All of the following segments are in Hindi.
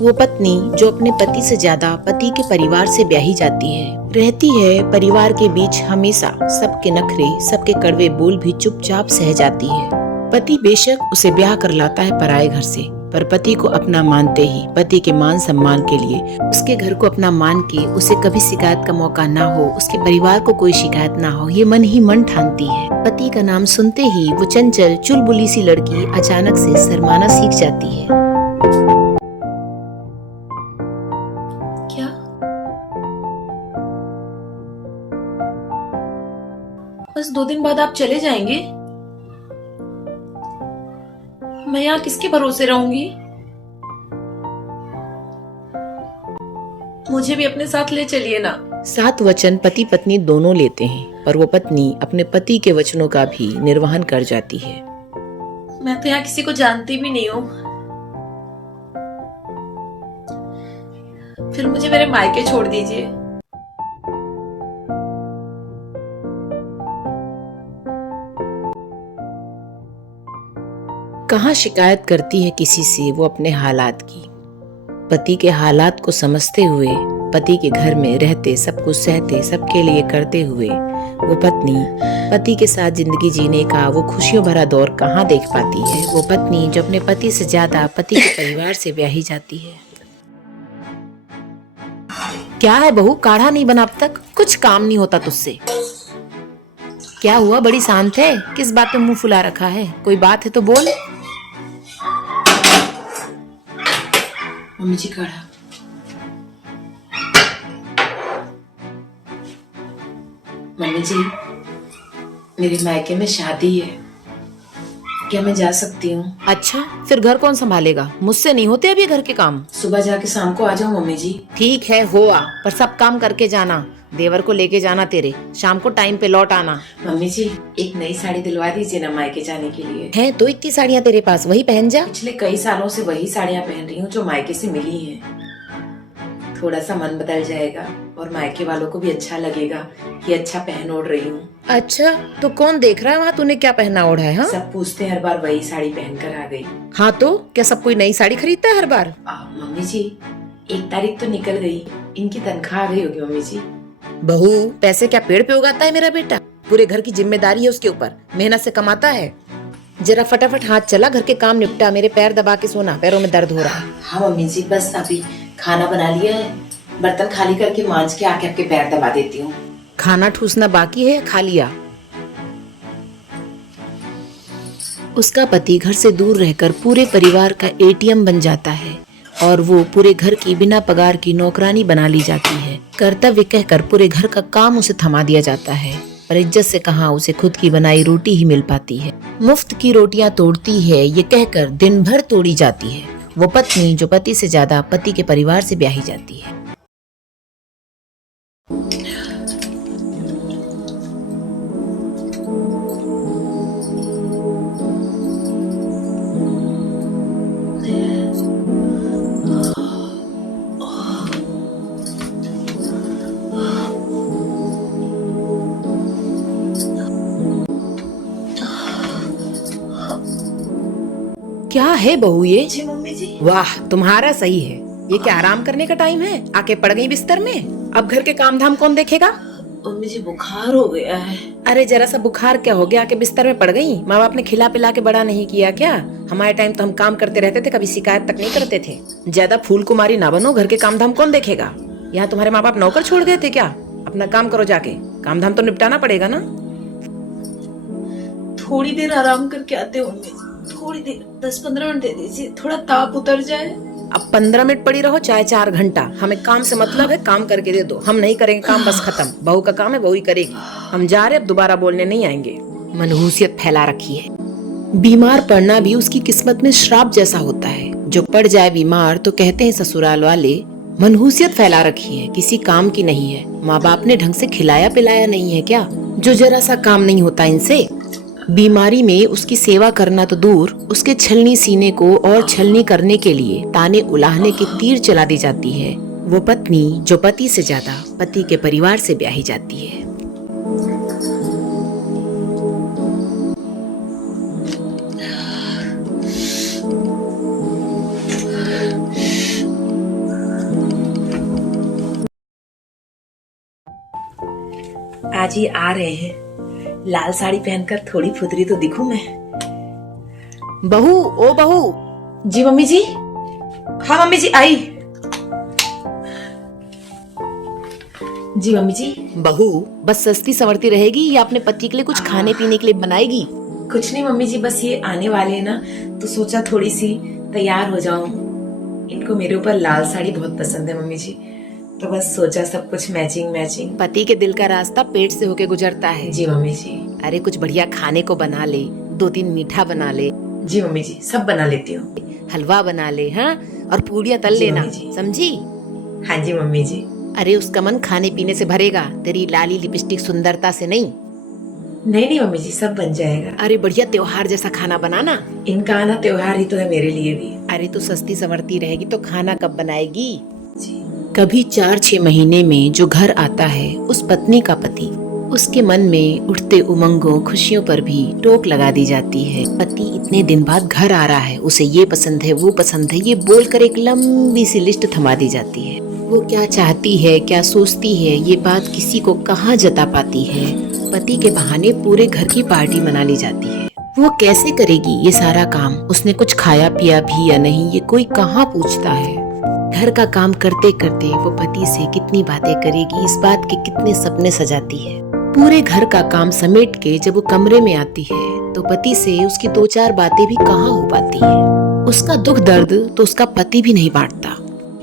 वो पत्नी जो अपने पति से ज्यादा पति के परिवार से ब्याही जाती है, रहती है परिवार के बीच हमेशा सबके नखरे, सबके कड़वे बोल भी चुपचाप सह जाती है। पति बेशक उसे ब्याह कर लाता है पराये घर से, पर पति को अपना मानते ही, पति के मान सम्मान के लिए, उसके घर को अपना मान के उसे कभी शिकायत का मौका ना हो, उसके परिवार को कोई शिकायत ना हो, ये मन ही मन ठानती है। पति का नाम सुनते ही वो चंचल चुलबुली सी लड़की अचानक से शर्माना सीख जाती है। क्या? बस 2 दिन बाद आप चले जाएंगे? मैं यहाँ किसके भरोसे रहूंगी? मुझे भी अपने साथ ले चलिए ना। 7 वचन पति पत्नी दोनों लेते हैं, पर वो पत्नी अपने पति के वचनों का भी निर्वहन कर जाती है। मैं तो यहाँ किसी को जानती भी नहीं हूँ, फिर मुझे मेरे मायके छोड़ दीजिए। कहाँ शिकायत करती है किसी से वो अपने हालात की। पति के हालात को समझते हुए, पति के घर में रहते, सब कुछ सहते, सबके लिए करते हुए वो पत्नी पति के साथ जिंदगी जीने का वो खुशियों भरा दौर कहाँ देख पाती है। वो पत्नी जो अपने पति से ज्यादा पति के परिवार से ब्याही जाती है। क्या है बहू, काढ़ा नहीं बना अब तक? कुछ काम नहीं होता तुझसे? क्या हुआ, बड़ी शांत है? किस बात पे मुंह फुला रखा है? कोई बात है तो बोल। मम्मी जी काढ़ा। मम्मी जी, मेरे मायके में शादी है, क्या मैं जा सकती हूँ? अच्छा, फिर घर कौन संभालेगा? मुझसे नहीं होते अभी घर के काम? सुबह जाके शाम को आ जाओ मम्मी जी। ठीक है, हो आ, पर सब काम करके जाना। देवर को लेके जाना तेरे, शाम को टाइम पे लौट आना। मम्मी जी, एक नई साड़ी दिलवा दीजिए ना मायके जाने के लिए। है तो इतनी साड़ियाँ तेरे पास, वही पहन जा। पिछले कई सालों से वही साड़ियाँ पहन रही हूँ जो मायके से मिली हैं। थोड़ा सा मन बदल जाएगा और मायके वालों को भी अच्छा लगेगा कि अच्छा पहन ओढ़ रही हूँ। अच्छा, तो कौन देख रहा है वहाँ तूने क्या पहना ओढ़ा है? हाँ, सब पूछते हैं, हर बार वही साड़ी पहन कर आ गई। हाँ तो क्या सब कोई नई साड़ी खरीदता है हर बार? मम्मी जी, 1 तारीख तो निकल गई, इनकी तनख्वाह आ गई होगी मम्मी जी। बहू, पैसे क्या पेड़ पे उगाता है मेरा बेटा? पूरे घर की जिम्मेदारी है उसके ऊपर, मेहनत से कमाता है। जरा फटाफट हाथ चला, घर के काम निपटा, मेरे पैर दबा के सोना, पैरों में दर्द हो रहा है। हाँ मम्मी जी, बस अभी खाना बना लिया है, बर्तन खाली करके मांज के आके आपके पैर दबा देती हूँ। खाना ठूसना बाकी है या खा लिया? उसका पति घर से दूर रहकर पूरे परिवार का एटीएम बन जाता है और वो पूरे घर की बिना पगार की नौकरानी बना ली जाती है। कर्तव्य कहकर पूरे घर का काम उसे थमा दिया जाता है, पर इज्जत से कहाँ उसे खुद की बनाई रोटी ही मिल पाती है। मुफ्त की रोटियां तोड़ती है ये कहकर दिन भर तोड़ी जाती है वो पत्नी जो पति से ज्यादा पति के परिवार से ब्याही जाती है। क्या है बहू ये? जी मम्मी जी। वाह, तुम्हारा सही है। ये क्या आराम करने का टाइम है? आके पड़ गई बिस्तर में। अब घर के काम धाम कौन देखेगा? मम्मी जी, बुखार हो गया है। अरे जरा सा बुखार क्या हो गया, आके बिस्तर में पड़ गई? माँ बाप ने खिला पिला के बड़ा नहीं किया क्या? हमारे टाइम तो हम काम करते रहते थे, कभी शिकायत तक नहीं करते थे। ज्यादा फूल कुमारी ना बनो, घर के काम धाम कौन देखेगा? यहाँ तुम्हारे माँ बाप नौकर छोड़ गए थे क्या? अपना काम करो जाके, काम धाम तो निपटाना पड़ेगा ना। थोड़ी देर आराम करके आते हो मम्मी, थोड़ी देर, 10-15 मिनट दे दीजिए, थोड़ा ताप उतर जाए। अब 15 मिनट पड़ी रहो चाहे 4 घंटा, हमें काम से मतलब है, काम करके दे दो। हम नहीं करेंगे काम, बस खत्म। बहू का काम है, बहू ही करेगी। हम जा रहे, अब दोबारा बोलने नहीं आएंगे। मनहूसियत फैला रखी है। बीमार पड़ना भी उसकी किस्मत में श्राप जैसा होता है। जो पड़ जाए बीमार तो कहते हैं ससुराल वाले मनहूसियत फैला रखी है, किसी काम की नहीं है। माँ बाप ने ढंग से खिलाया पिलाया नहीं है क्या, जो जरा सा काम नहीं होता इनसे? बीमारी में उसकी सेवा करना तो दूर, उसके छलनी सीने को और छलनी करने के लिए ताने उलाहने के तीर चला दी जाती है वो पत्नी जो पति से ज्यादा पति के परिवार से ब्याही जाती है। आज ये आ रहे हैं, लाल साड़ी पहनकर थोड़ी फुदरी तो दिखूं मैं। बहू, ओ बहू। जी मम्मी जी। हाँ मम्मी जी आई। जी मम्मी जी। बहू बस सस्ती संवरती रहेगी या अपने पति के लिए कुछ खाने पीने के लिए बनाएगी? कुछ नहीं मम्मी जी, बस ये आने वाले हैं ना, तो सोचा थोड़ी सी तैयार हो जाऊं। इनको मेरे ऊपर लाल साड़ी बहुत पसंद है मम्मी जी, तो बस सोचा सब कुछ मैचिंग मैचिंग। पति के दिल का रास्ता पेट से होके गुजरता है। जी मम्मी जी। अरे कुछ बढ़िया खाने को बना ले, 2-3 मीठा बना ले। जी मम्मी जी, सब बना लेती हूँ। हलवा बना ले, हाँ, और पूड़ियाँ तल जी लेना, मम्मी जी। समझी? हाँ जी मम्मी जी। अरे उसका मन खाने पीने से भरेगा, तेरी लाली लिपस्टिक सुंदरता से नहीं। नहीं नहीं मम्मी जी, सब बन जाएगा। अरे बढ़िया त्योहार जैसा खाना बनाना। इनका आना त्योहार ही तो है मेरे लिए भी। अरे तो सस्ती संवरती रहेगी तो खाना कब बनाएगी? जी। कभी 4-6 महीने में जो घर आता है उस पत्नी का पति, उसके मन में उठते उमंगों खुशियों पर भी टोक लगा दी जाती है। पति इतने दिन बाद घर आ रहा है, उसे ये पसंद है वो पसंद है, ये बोलकर एक लंबी सी लिस्ट थमा दी जाती है। वो क्या चाहती है, क्या सोचती है, ये बात किसी को कहाँ जता पाती है। पति के बहाने पूरे घर की पार्टी मना ली जाती है। वो कैसे करेगी ये सारा काम? उसने कुछ खाया पिया भी या नहीं, ये कोई कहाँ पूछता है। घर का काम करते करते वो पति से कितनी बातें करेगी, इस बात के कितने सपने सजाती है। पूरे घर का काम समेट के जब वो कमरे में आती है तो पति से उसकी 2-4 बातें भी कहाँ हो पाती है। उसका दुख दर्द तो उसका पति भी नहीं बांटता।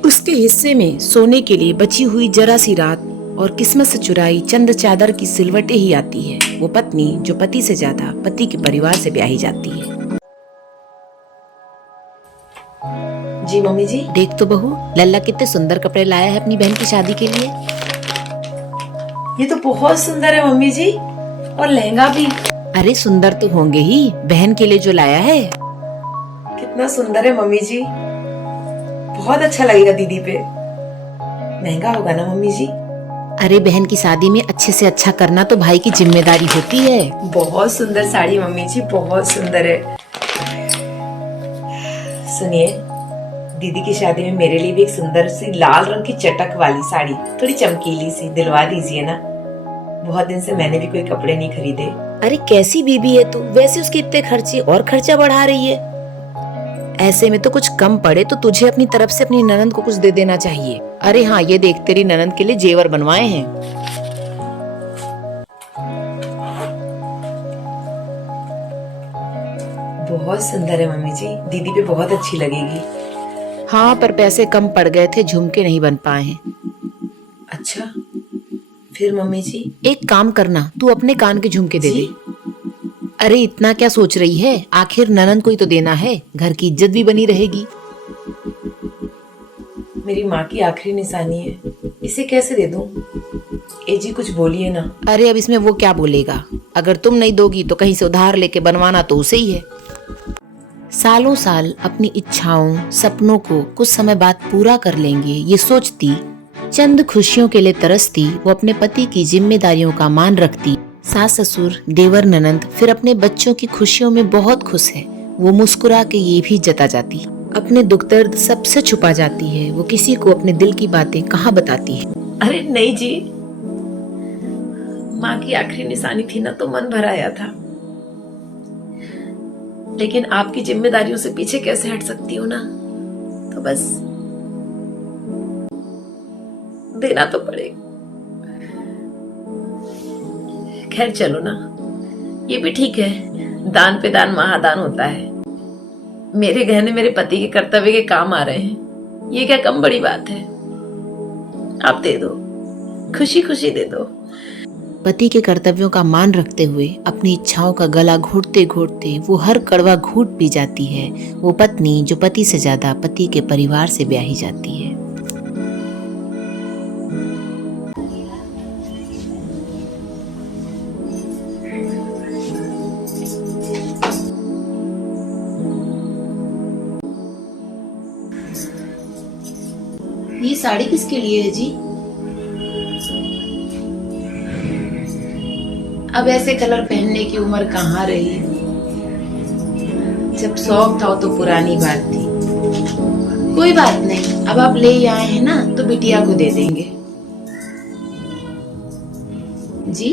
उसके हिस्से में सोने के लिए बची हुई जरा सी रात और किस्मत से चुराई चंद चादर की सिलवटें ही आती है। वो पत्नी जो पति से ज्यादा पति के परिवार से ब्याही जाती है। जी मम्मी जी। देख तो बहू, लल्ला कितने सुंदर कपड़े लाया है अपनी बहन की शादी के लिए। ये तो बहुत सुंदर है मम्मी जी, और लहंगा भी। अरे सुंदर तो होंगे ही, बहन के लिए जो लाया है। कितना सुंदर है मम्मी जी, बहुत अच्छा लगेगा दीदी पे। महंगा होगा ना मम्मी जी? अरे बहन की शादी में अच्छे से अच्छा करना तो भाई की जिम्मेदारी होती है। बहुत सुंदर साड़ी मम्मी जी, बहुत सुंदर है। सुनिए, दीदी की शादी में मेरे लिए भी एक सुंदर सी लाल रंग की चटक वाली साड़ी, थोड़ी चमकीली सी दिलवा दीजिए ना। बहुत दिन से मैंने भी कोई कपड़े नहीं खरीदे। अरे कैसी बीबी है तू, वैसे उसके इतने खर्चे और खर्चा बढ़ा रही है। ऐसे में तो कुछ कम पड़े तो तुझे अपनी तरफ से अपनी ननद को कुछ दे देना चाहिए। अरे हाँ, ये देख तेरी ननद के लिए जेवर बनवाए हैं। बहुत सुंदर है मम्मी जी, दीदी पे बहुत अच्छी लगेगी। हाँ, पर पैसे कम पड़ गए थे, झुमके नहीं बन पाए हैं। अच्छा, फिर मम्मी जी? एक काम करना, तू अपने कान के झुमके दे जी? दे। अरे इतना क्या सोच रही है, आखिर ननद को ही तो देना है, घर की इज्जत भी बनी रहेगी। मेरी माँ की आखिरी निशानी है, इसे कैसे दे दूं? ए जी कुछ बोलिए ना। अरे अब इसमें वो क्या बोलेगा, अगर तुम नहीं दोगी तो कहीं से उधार लेके बनवाना तो उसे ही है। सालों साल अपनी इच्छाओं सपनों को कुछ समय बाद पूरा कर लेंगे ये सोचती, चंद खुशियों के लिए तरसती, वो अपने पति की जिम्मेदारियों का मान रखती। सास ससुर देवर ननंद फिर अपने बच्चों की खुशियों में बहुत खुश है। वो मुस्कुरा के ये भी जता जाती, अपने दुख दर्द सबसे छुपा जाती है। वो किसी को अपने दिल की बातें कहाँ बताती है। अरे नहीं जी, माँ की आखिरी निशानी थी ना तो मन भर आया था, लेकिन आपकी जिम्मेदारियों से पीछे कैसे हट सकती हूँ ना, तो बस देना तो पड़ेगा। खैर चलो ना, ये भी ठीक है, दान पे दान महादान होता है। मेरे गहने मेरे पति के कर्तव्य के काम आ रहे हैं, ये क्या कम बड़ी बात है। आप दे दो, खुशी खुशी दे दो। पति के कर्तव्यों का मान रखते हुए अपनी इच्छाओं का गला घोटते घोटते वो हर कड़वा घूट पी जाती है। वो पत्नी जो पति से ज्यादा पति के परिवार से ब्याही जाती है। ये साड़ी किसके लिए है जी? अब ऐसे कलर पहनने की उम्र कहाँ रही, जब शौक था तो पुरानी बात थी। कोई बात नहीं, अब आप ले आए हैं ना तो बिटिया को दे देंगे। जी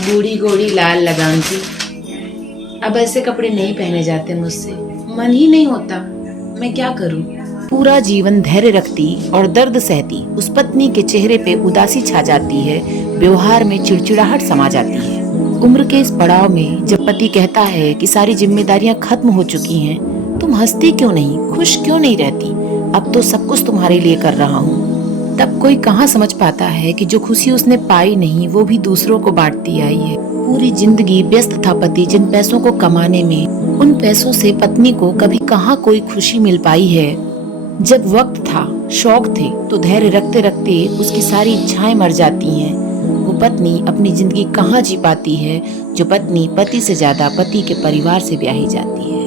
बूढ़ी घोड़ी लाल लगाम की। अब ऐसे कपड़े नहीं पहने जाते मुझसे, मन ही नहीं होता, मैं क्या करूं। पूरा जीवन धैर्य रखती और दर्द सहती उस पत्नी के चेहरे पे उदासी छा जाती है, व्यवहार में चिड़चिड़ाहट समा जाती है। उम्र के इस पड़ाव में जब पति कहता है कि सारी जिम्मेदारियां खत्म हो चुकी हैं, तुम हंसती क्यों नहीं, खुश क्यों नहीं रहती, अब तो सब कुछ तुम्हारे लिए कर रहा हूँ, तब कोई कहाँ समझ पाता है कि जो खुशी उसने पाई नहीं वो भी दूसरों को बांटती आई है। पूरी जिंदगी व्यस्त था पति जिन पैसों को कमाने में, उन पैसों से पत्नी को कभी कहाँ कोई खुशी मिल पाई है। जब वक्त था, शौक थे, तो धैर्य रखते रखते उसकी सारी इच्छाएं मर जाती हैं। वो पत्नी अपनी जिंदगी कहाँ जी पाती है जो पत्नी पति से ज्यादा पति के परिवार से ब्याही जाती है।